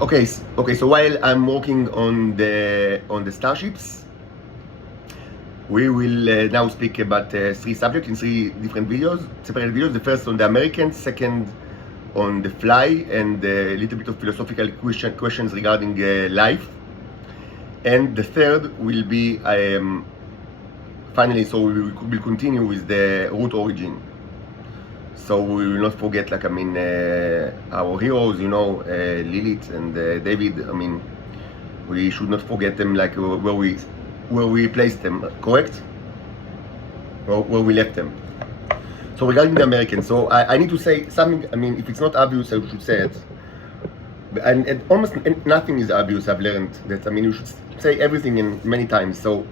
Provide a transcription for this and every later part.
Okay. So while I'm working on the starships, we will now speak about three subjects in three different videos, separate videos. The first on the Americans, second on the fly, and a little bit of philosophical questions regarding life. And the third will be finally. So we will continue with the root origin. So we will not forget, like, our heroes, Lilith and David. We should not forget them, like where we placed them, correct? Or where we left them. So regarding the Americans, so I need to say something. If it's not obvious, I should say it. And almost nothing is obvious. I've learned that. You should say everything in many times. So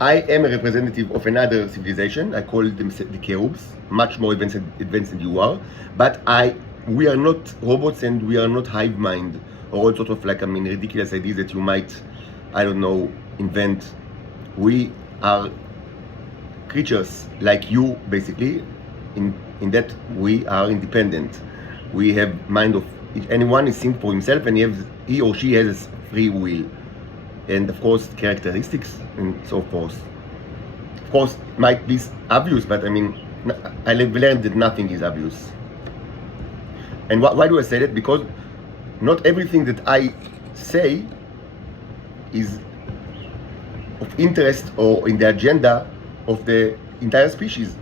I am a representative of another civilization. I call them the Cherubs, much more advanced than you are. But we are not robots, and we are not hive mind or all sort of ridiculous ideas that you might, I don't know, invent. We are creatures like you, basically, in that we are independent. We have mind of anyone is think for himself, and he or she has free will, and of course characteristics and so forth. Of course, it might be obvious, but I learned that nothing is obvious. And why do I say that? Because not everything that I say is of interest or in the agenda of the entire species,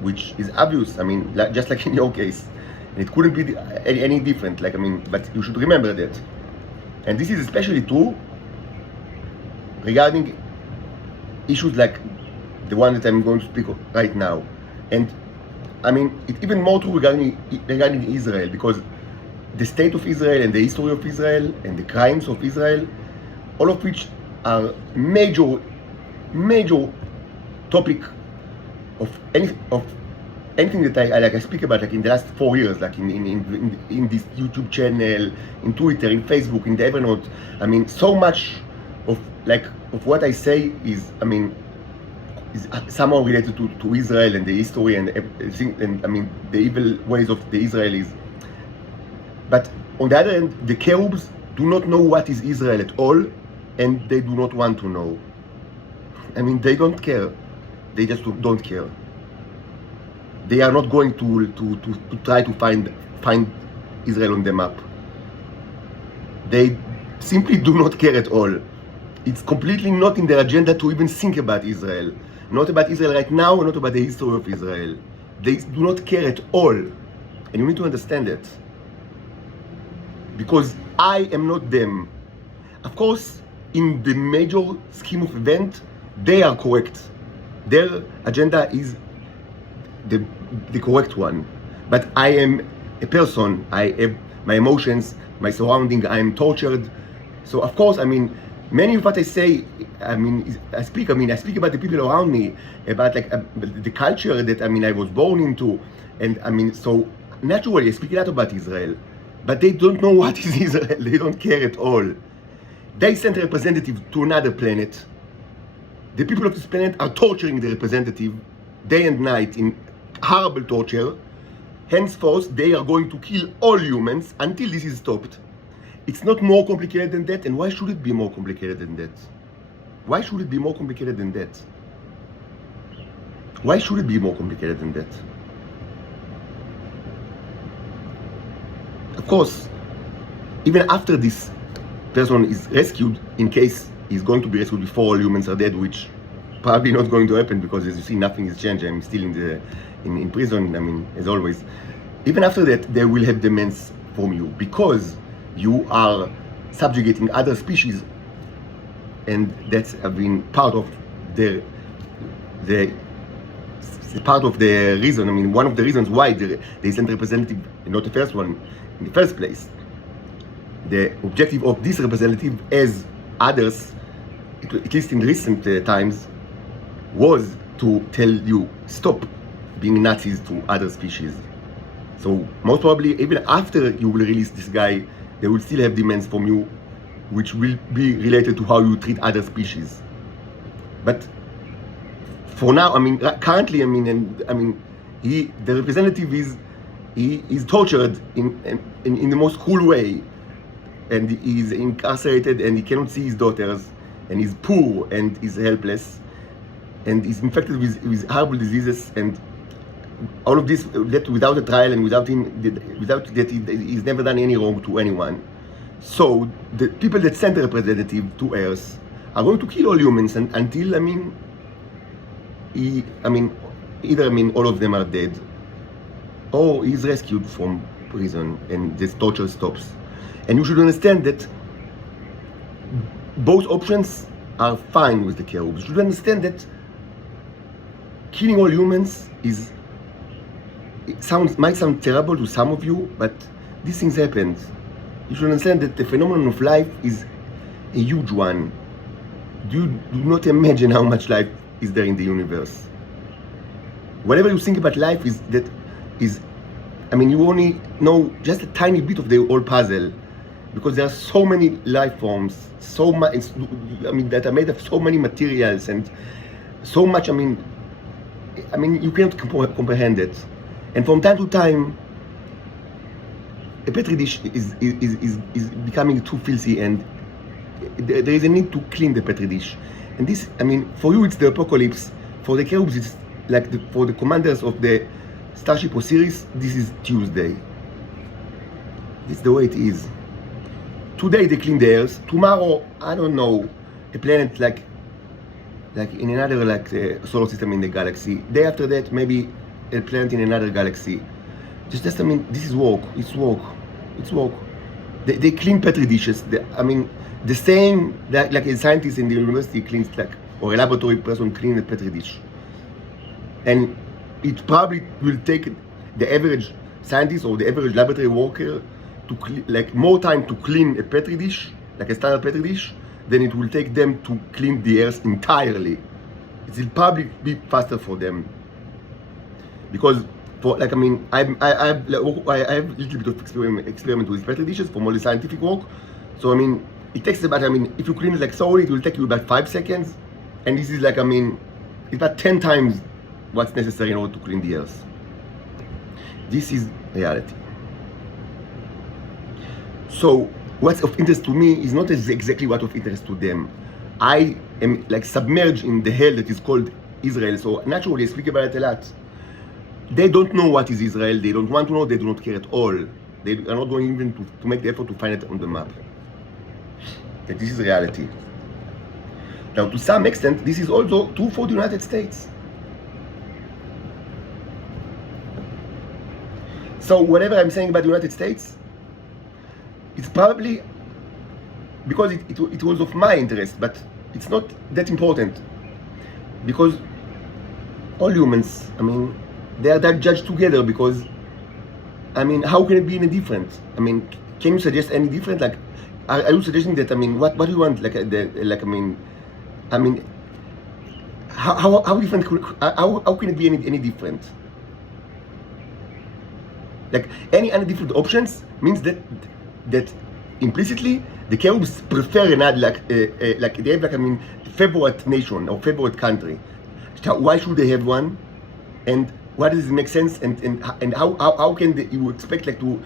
which is obvious. Just like in your case, and it couldn't be any different. But you should remember that. And this is especially true regarding issues like the one that I'm going to speak of right now. And it's even more true regarding Israel, because the state of Israel and the history of Israel and the crimes of Israel, all of which are major topic of anything that I speak about, in the last 4 years, in this YouTube channel, in Twitter, in Facebook, in the Evernote. So much of what I say is somehow related to Israel and the history and everything, and the evil ways of the Israelis. But on the other hand, the Cherubs do not know what is Israel at all, and they do not want to know. They don't care. They just don't care. They are not going to try to find Israel on the map. They simply do not care at all. It's completely not in their agenda to even think about Israel. Not about Israel right now, not about the history of Israel. They do not care at all. And you need to understand that. Because I am not them. Of course, in the major scheme of event, they are correct. Their agenda is the correct one. But I am a person. I have my emotions, my surrounding. I am tortured. So of course, many of what I say, I speak about the people around me, about the culture that I was born into, and so naturally I speak a lot about Israel. But they don't know what is Israel. They don't care at all. They sent a representative to another planet. The people of this planet are torturing the representative day and night in horrible torture. Henceforth, they are going to kill all humans until this is stopped. It's not more complicated than that, and why should it be more complicated than that? Why should it be more complicated than that? Why should it be more complicated than that? Of course, even after this person is rescued, in case he's going to be rescued before all humans are dead, which probably not going to happen, because as you see, nothing has changed. I'm still in prison, as always. Even after that, they will have demands from you, because you are subjugating other species, and that's part of the part of the reason. One of the reasons why they sent representative, not the first one in the first place. The objective of this representative, as others, at least in recent times, was to tell you stop being Nazis to other species. So most probably, even after you will release this guy, they will still have demands from you, which will be related to how you treat other species. But for now, currently, the representative is tortured in the most cruel way. and he's incarcerated and he cannot see his daughters, and he's poor and he's helpless, and he's infected with horrible diseases, and all of this that without a trial and without that he's never done any wrong to anyone. So the people that send a representative to Earth are going to kill all humans until either all of them are dead, or he's rescued from prison and this torture stops. And you should understand that both options are fine with the cherubs. You should understand that killing all humans might sound terrible to some of you, but these things happen. You should understand that the phenomenon of life is a huge one. You do not imagine how much life is there in the universe. Whatever you think about life you only know just a tiny bit of the whole puzzle, because there are so many life forms, that are made of so many materials and so much. You cannot comprehend it. And from time to time, a petri dish is becoming too filthy, and there is a need to clean the petri dish. And this, for you it's the apocalypse. For the cherubs, it's like for the commanders of the Starship Osiris, this is Tuesday. This is the way it is. Today they clean the earth. Tomorrow, I don't know, a planet like in another solar system in the galaxy. Day after that, maybe a planet in another galaxy. This is work. It's work. It's work. They clean petri dishes. The same like a scientist in the university cleans or a laboratory person cleans a petri dish. And it probably will take the average scientist or the average laboratory worker to more time to clean a petri dish, like a standard petri dish, than it will take them to clean the earth entirely. It will probably be faster for them, because I have a little bit of experiment with petri dishes from all the scientific work. So it takes about if you clean it thoroughly, it will take you about 5 seconds, and this is it's about 10 times what's necessary in order to clean the earth. This is reality. So what's of interest to me is not exactly what of interest to them. I am submerged in the hell that is called Israel, so naturally I speak about it a lot. They don't know what is Israel, they don't want to know, they do not care at all. They are not going even to make the effort to find it on the map. That this is reality. Now, to some extent, this is also true for the United States. So whatever I'm saying about the United States, it's probably because it was of my interest, but it's not that important, because all humans, they are that judged together, because how can it be any different? Can you suggest any different? Are you suggesting that what do you want? How different? How can it be any different? Any different options means that implicitly the cherubs prefer another they have favorite nation or favorite country. So why should they have one? And what does it make sense? And how can you expect to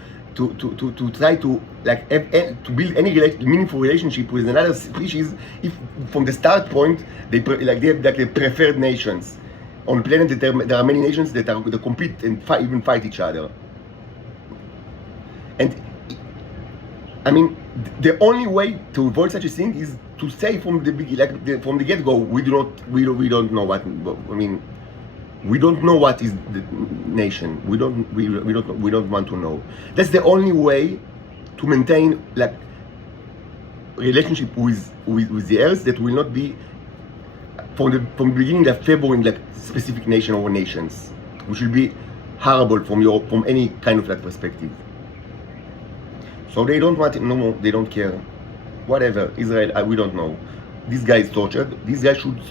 try to build any meaningful relationship with another species if from the start point they have the preferred nations on the planet? There are many nations that compete and even fight each other. And the only way to avoid such a thing is to say from the from the get-go, we don't know what. We don't know what is the nation. We don't want to know. That's the only way to maintain relationship with the earth that will not be from the beginning favoring specific nation or nations, which will be horrible from any kind of perspective. So they don't want it no more. They don't care. Whatever. Israel, we don't know. This guy is tortured. This guy should,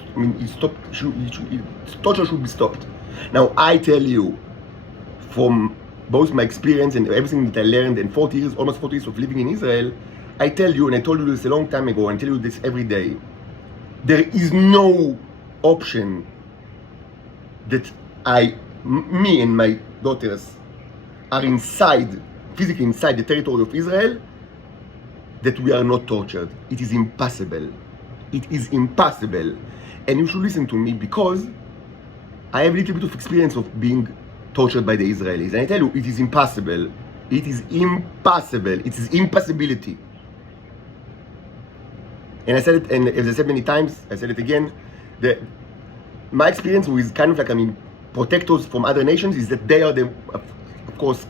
torture should be stopped. Now, I tell you, from both my experience and everything that I learned in almost 40 years of living in Israel, I tell you, and I told you this a long time ago, and I tell you this every day, there is no option that me and my daughters are physically inside the territory of Israel, that we are not tortured. It is impossible. It is impossible. And you should listen to me, because I have a little bit of experience of being tortured by the Israelis. And I tell you, it is impossible. It is impossible. It is impossibility. And I said it, and as I said many times, I said it again, that my experience with kind of like, protectors from other nations is that they are the, of course,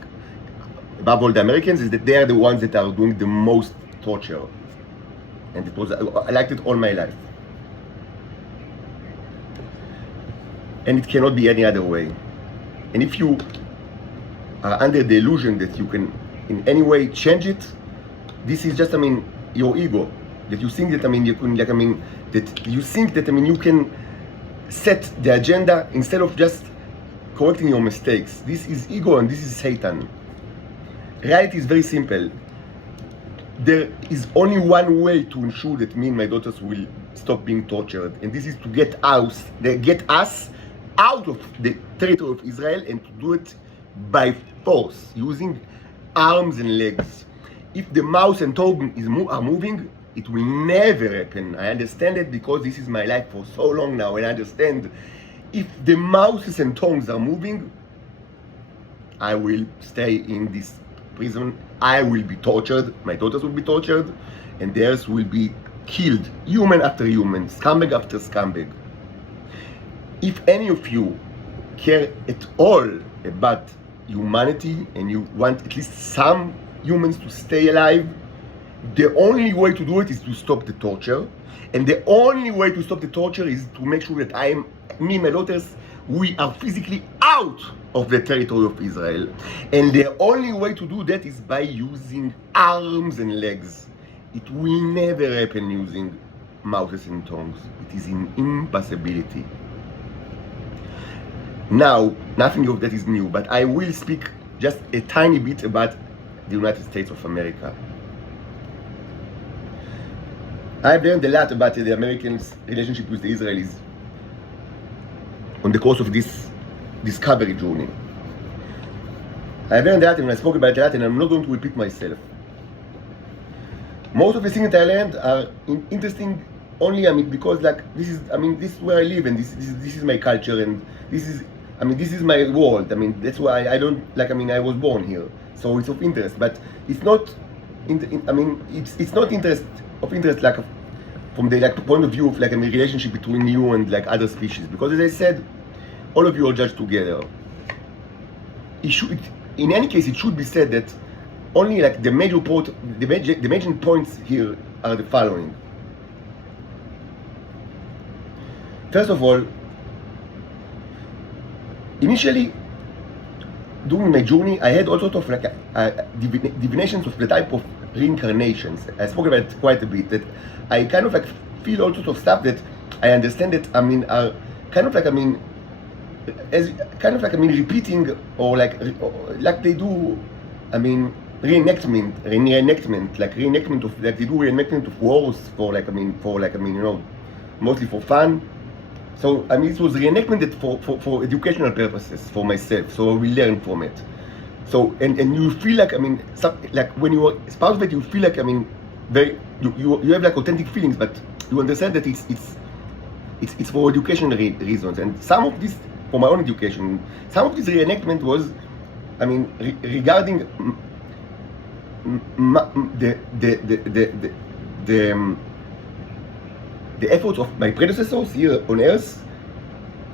above all the Americans, is that they are the ones that are doing the most torture. And it was, I liked it all my life. And it cannot be any other way. And if you are under the illusion that you can in any way change it, this is just, your ego. That you think that, you can, that you think that, you can set the agenda instead of just correcting your mistakes. This is ego and this is Satan. Reality is very simple. There is only one way to ensure that me and my daughters will stop being tortured, and this is to get us out of the territory of Israel, and to do it by force, using arms and legs. If the mouse and tongue are moving, it will never happen. I understand it because this is my life for so long now, and I understand if the mouses and tongues are moving, I will stay in this prison. I will be tortured, my daughters will be tortured, and theirs will be killed, human after human, scumbag after scumbag. If any of you care at all about humanity and you want at least some humans to stay alive, the only way to do it is to stop the torture. And the only way to stop the torture is to make sure that me and my daughters, we are physically out of the territory of Israel. And the only way to do that is by using arms and legs. It will never happen using mouths and tongues. It is an impossibility. Now, nothing of that is new, but I will speak just a tiny bit about the United States of America. I've learned a lot about the Americans' relationship with the Israelis on the course of this discovery journey. I learned that, and I spoke about that, and I'm not going to repeat myself. Most of the things that I learned are interesting only, because this is where I live, and this is my culture, and this is my world. That's why I I was born here, so it's of interest. But it's not, it's not of interest from the point of view of a relationship between you and other species. Because as I said, all of you are judged together. In any case, it should be said that only the major points here are the following. First of all, initially, during my journey, I had all sorts of divinations of the type of reincarnations. I spoke about it quite a bit. That I kind of feel all sorts of stuff that I understand that are kind of repeating, or like they do. Reenactment of they do reenactment of wars for mostly for fun. So it was reenactment that for educational purposes for myself, so we learn from it. So and you feel when you are part of it, you feel very you have authentic feelings, but you understand that it's for educational reasons. And some of this, for my own education, some of this reenactment was regarding the efforts of my predecessors here on earth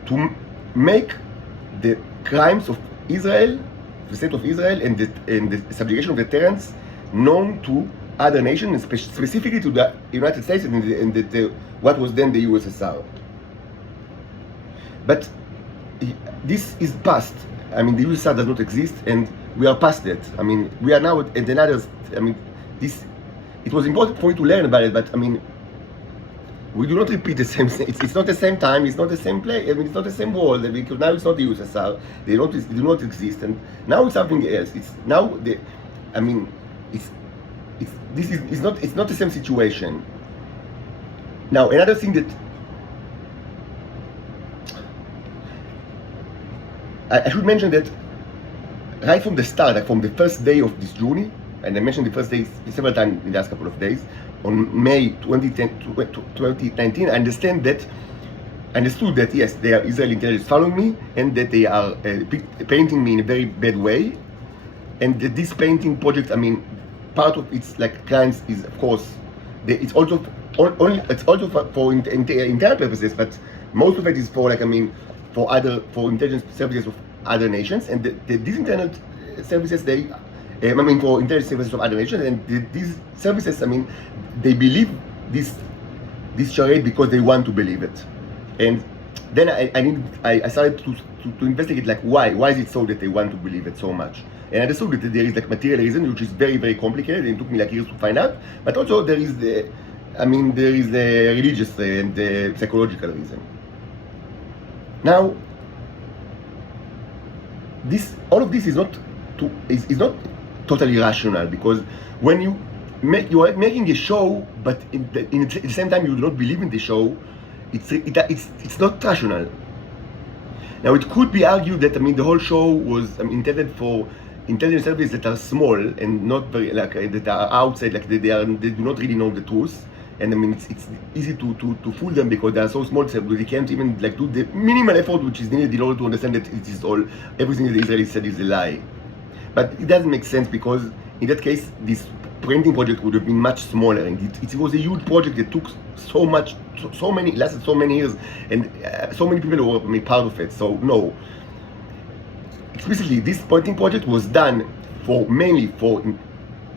to make the crimes of Israel, the state of Israel, and the subjugation of the terrans known to other nations, specifically to the United States and what was then the USSR. But this is past. The USSR does not exist, and we are past that. We are now at another. It was important for me to learn about it, but we do not repeat the same. It's not the same time. It's not the same place. It's not the same world. Because now it's not the USSR. They do not exist, and now it's something else. It's now the. It's not the same situation. Now another thing that I should mention, that right from the start, from the first day of this journey, and I mentioned the first days several times in the last couple of days, on May 2019, I understood that yes, they are Israeli intelligence following me, and that they are painting me in a very bad way, and that this painting project, I mean, part of its like clients is of course, it's also for internal purposes, but most of it is for like for intelligence services of other nations, and these internal services for intelligence services of other nations, and these services, they believe this charade because they want to believe it. And then I started to investigate, like, why is it so that they want to believe it so much. And I understood that there is like material reason, which is very, very complicated, and it took me like years to find out. But also there is the religious and the psychological reason. Now, all of this is not totally rational, because when you are making a show, but at the same time you do not believe in the show, it's not rational. Now, it could be argued that the whole show was intended for intelligence services that are small and not very that are outside, like they do not really know the truth, and it's easy to fool them because they are so small, so they can't even like do the minimal effort which is needed in order to understand that it is everything that the Israelis said is a lie. But it doesn't make sense, because in that case this printing project would have been much smaller, and it was a huge project that took lasted so many years, and so many people were part of it. So no, explicitly this printing project was done mainly for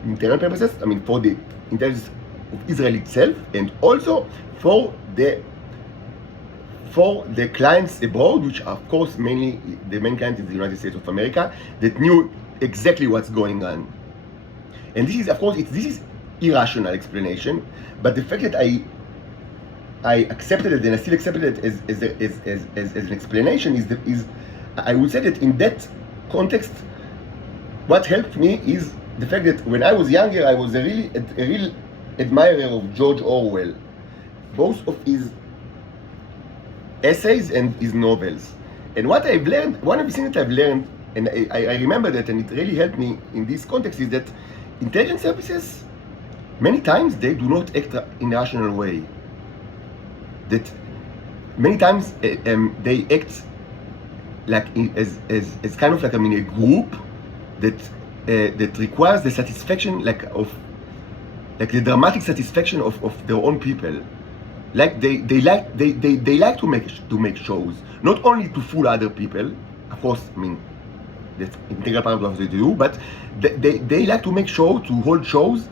internal purposes, for the intelligence of Israel itself, and also for the clients abroad, which of course mainly the main client is the United States of America, that knew exactly what's going on. And this is, of course, this is irrational explanation, but the fact that I accepted it, and I still accepted it as an explanation, is I would say that in that context, what helped me is the fact that when I was younger, I was a real admirer of George Orwell, both of his essays and his novels. And what I've learned, one of the things that I've learned, and I remember that, and it really helped me in this context, is that intelligence services, many times they do not act in a rational way. That many times they act like as kind of like a group that requires the satisfaction of the dramatic satisfaction of their own people. Like they like to make shows, not only to fool other people, of course, that's integral part of what they do, but they like to make shows, to hold shows,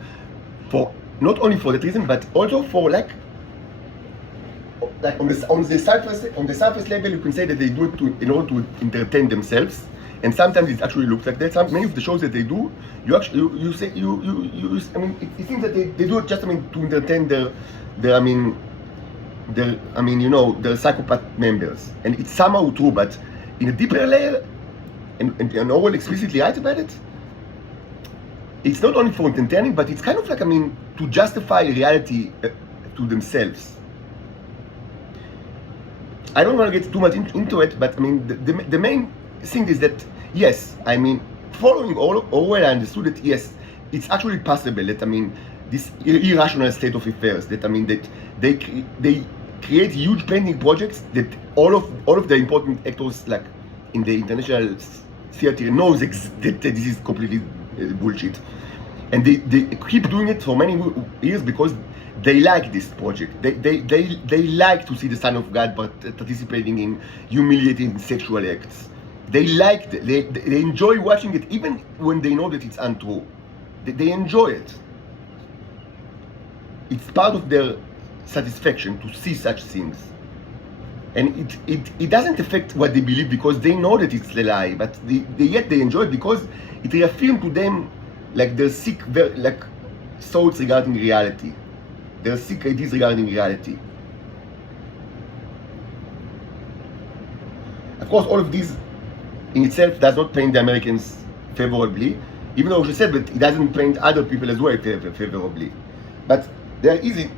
for not only for that reason, but also for like on the surface level, you can say that they do it in order to entertain themselves, and sometimes it actually looks like that. Many of the shows that they do, it seems that they do it just to entertain their psychopath members, and it's somehow true, but in a deeper layer, and Orwell explicitly writes about it, it's not only for entertaining, but it's kind of like to justify reality to themselves. I don't want to get too much into it, but the main thing is that yes, following Orwell, I understood that yes, it's actually possible that this irrational state of affairs, that that they create huge painting projects that all of the important actors like in the international theater knows that this is completely bullshit, and they keep doing it for many years because they like this project. They like to see the Son of God participating in humiliating sexual acts. They enjoy watching it, even when they know that it's untrue. They enjoy it. It's part of their satisfaction to see such things. And it doesn't affect what they believe, because they know that it's a lie, but yet they enjoy it because it reaffirms to them like their sick thoughts regarding reality. Their sick ideas regarding reality. Of course, all of this in itself does not paint the Americans favorably, even though she said that it doesn't paint other people as well favorably. But there is in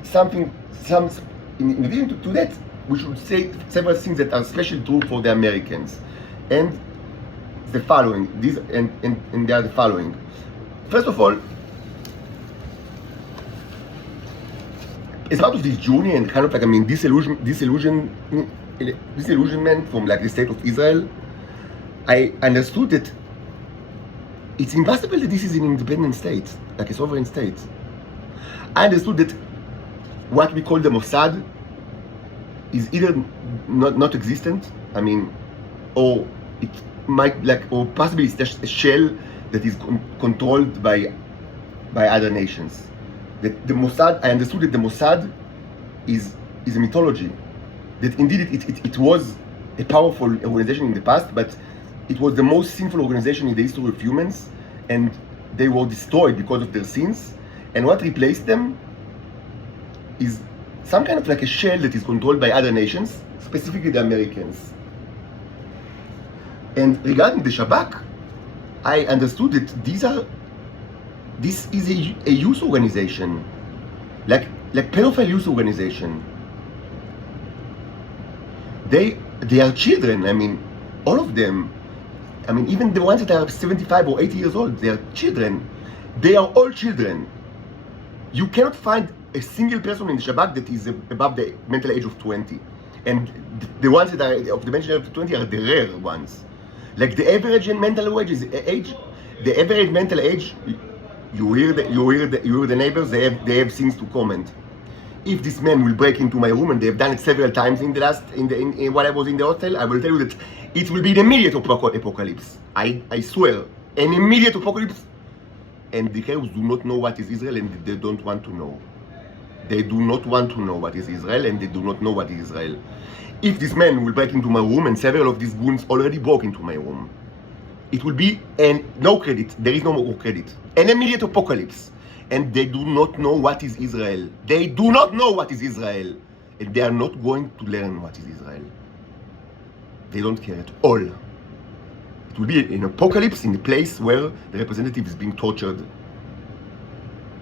addition to that, we should say several things that are especially true for the Americans, and the following. They are the following. First of all, as part of this journey and kind of like, I mean, disillusionment from like the state of Israel, I understood that it's impossible that this is an independent state, like a sovereign state. I understood that what we call the Mossad is either not existent, I mean, or it might like, or possibly it's just a shell that is controlled by other nations. That the Mossad, I understood that the Mossad is a mythology. That indeed it was a powerful organization in the past, but it was the most sinful organization in the history of humans, and they were destroyed because of their sins. And what replaced them is some kind of like a shell that is controlled by other nations, specifically the Americans. And regarding the Shabak, I understood that this is a youth organization, like pedophile youth organization. They are children. I mean, all of them. I mean, even the ones that are 75 or 80 years old, they are children. They are all children. You cannot find a single person in the Shabak that is above the mental age of 20. And the ones that are of the mental age of 20 are the rare ones. Like the average mental age, the average mental age, you hear the neighbors, they have things to comment. If this man will break into my room, and they have done it several times in the last, while I was in the hostel, I will tell you that it will be an immediate apocalypse. I swear, an immediate apocalypse. And the Jews do not know what is Israel, and they don't want to know. They do not want to know what is Israel, and they do not know what is Israel. If this man will break into my room, and several of these goons already broke into my room, it will be no credit. There is no more credit. An immediate apocalypse. And they do not know what is Israel. They do not know what is Israel. And they are not going to learn what is Israel. They don't care at all. It will be an apocalypse in a place where the representative is being tortured.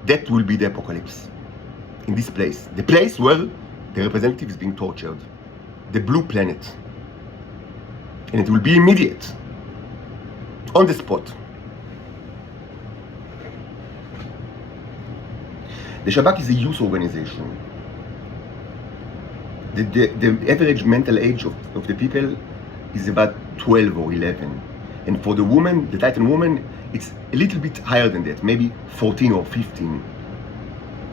That will be the apocalypse. In this place. The place where the representative is being tortured. The blue planet. And it will be immediate. On the spot. The Shabak is a youth organization. The average mental age of the people is about 12 or 11. And for the woman, the Titan woman, it's a little bit higher than that, maybe 14 or 15.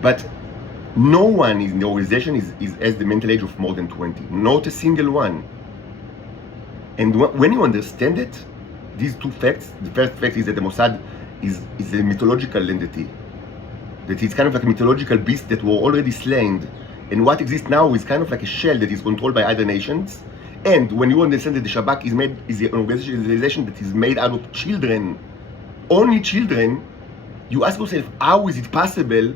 But no one in the organization has the mental age of more than 20. Not a single one. And when you understand it, these two facts, the first fact is that the Mossad is a mythological entity. That it's kind of like a mythological beast that were already slain. And what exists now is kind of like a shell that is controlled by other nations. And when you understand that the Shabak is an organization that is made out of children, only children, you ask yourself, how is it possible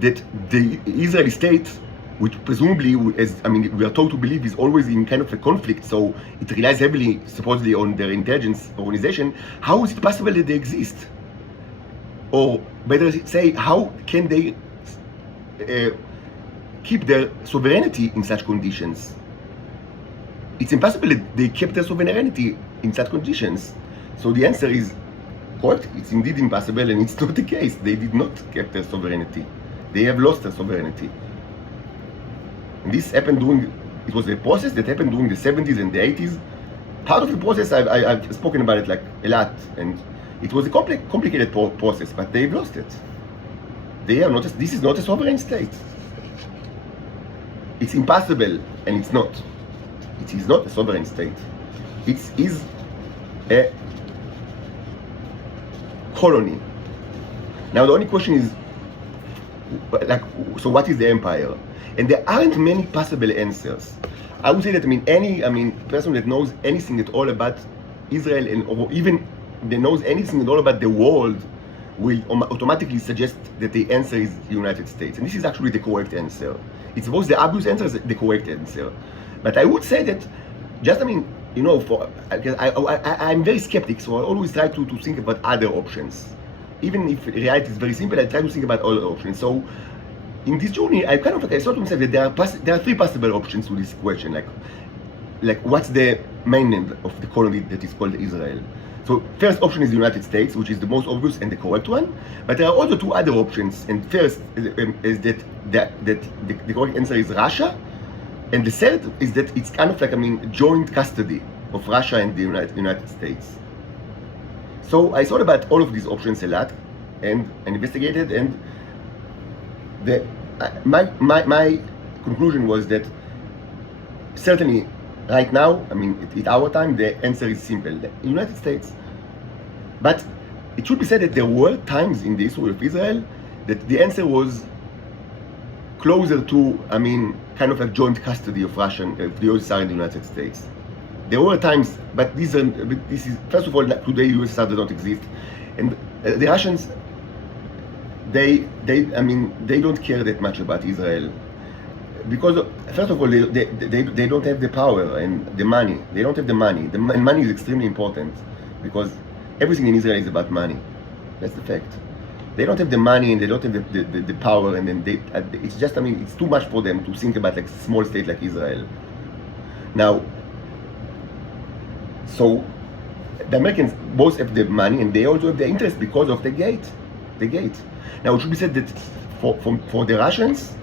that the Israeli state, which presumably, we are told to believe is always in kind of a conflict, so it relies heavily, supposedly, on their intelligence organization, how is it possible that they exist? Or better say, how can they keep their sovereignty in such conditions? It's impossible that they kept their sovereignty in such conditions. So the answer is, correct, it's indeed impossible, and it's not the case. They did not keep their sovereignty. They have lost their sovereignty. And this happened it was a process that happened during the 70s and the 80s. Part of the process, I've spoken about it like a lot, and it was a complicated process, but they've lost it. This is not a sovereign state. It's impossible, and it's not. It is not a sovereign state. It is a colony. Now the only question is, so what is the empire? And there aren't many possible answers. I would say that any person that knows anything at all about Israel, or even that knows anything at all about the world, will automatically suggest that the answer is the United States. And this is actually the correct answer. It's both the obvious answer and the correct answer. But I would say that, I'm very skeptic, so I always try to think about other options. Even if reality is very simple, I try to think about other options. So in this journey, I thought to myself that there are three possible options to this question. Like what's the main name of the colony that is called Israel? So first option is the United States, which is the most obvious and the correct one. But there are also two other options. And first is that the correct answer is Russia. And the third is that it's kind of like, joint custody of Russia and the United States. So I thought about all of these options a lot and investigated, and my conclusion was that certainly right now, at our time, the answer is simple: the United States. But it should be said that there were times in the history of Israel that the answer was closer to, kind of like joint custody of Russian, of the USSR and the United States. There were times, but this is, first of all, today USSR does not exist, and the Russians, they don't care that much about Israel, because first of all, they don't have the power and the money. They don't have the money. And money is extremely important, because everything in Israel is about money. That's the fact. They don't have the money and they don't have the power, and then it's just, it's too much for them to think about like a small state like Israel. Now, so the Americans both have the money and they also have the interest because of the gate. Now it should be said that for the Russians,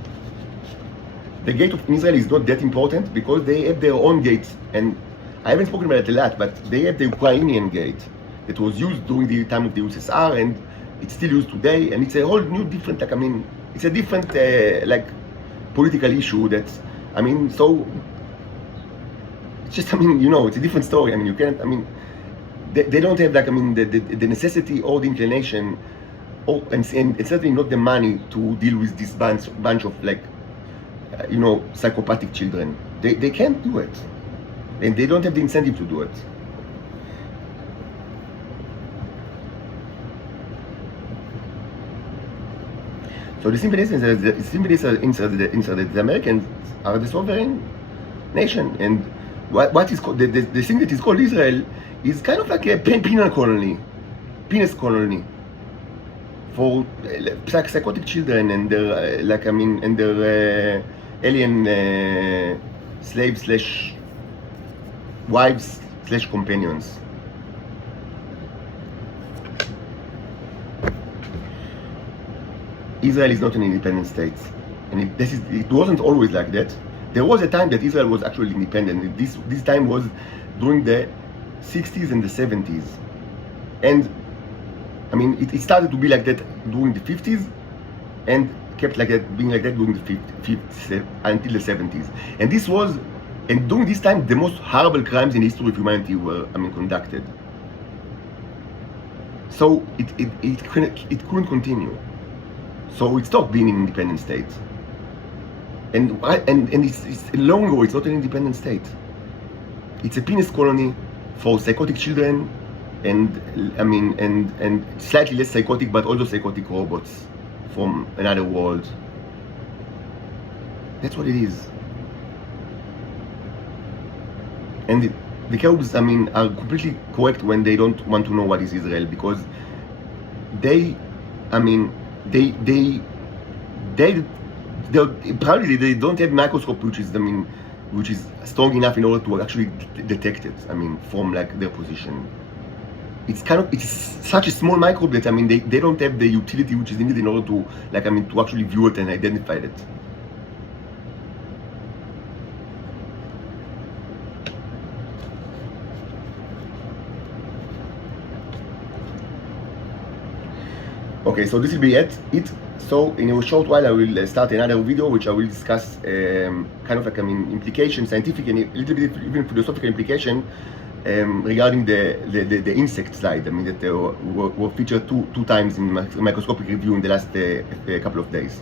the gate of Israel is not that important because they have their own gate. And I haven't spoken about it a lot, but they have the Ukrainian gate that was used during the time of the USSR, and it's still used today. And it's a whole new different, it's a different political issue that, so it's just, it's a different story. You can't, they don't have the necessity or the inclination, and certainly not the money to deal with this bunch of psychopathic children. They can't do it, and they don't have the incentive to do it. So the simple answer is that the Americans are the sovereign nation, and what is called the thing that is called Israel is kind of like a penal colony, penis colony for psychotic children and their and their alien slaves / wives / companions. Israel is not an independent state, and it wasn't always like that. There was a time that Israel was actually independent. This time was during the 60s and the 70s, and it started to be like that during the 50s, and kept being like that during the 50s until the 70s. And during this time, the most horrible crimes in the history of humanity were conducted. So it couldn't continue. So it stopped being an independent state. And it's long ago, it's not an independent state. It's a penis colony for psychotic children, and slightly less psychotic, but also psychotic robots from another world. That's what it is. And the Arabs, are completely correct when they don't want to know what is Israel, because they probably they don't have microscope which is strong enough in order to actually detect it. From their position. It's such a small microbe that they don't have the utility which is needed in order to to actually view it and identify it. Okay, so this will be it. So in a short while I will start another video which I will discuss implication, scientific and a little bit even philosophical implication regarding the insect slide. That were featured two times in microscopic review in the last couple of days.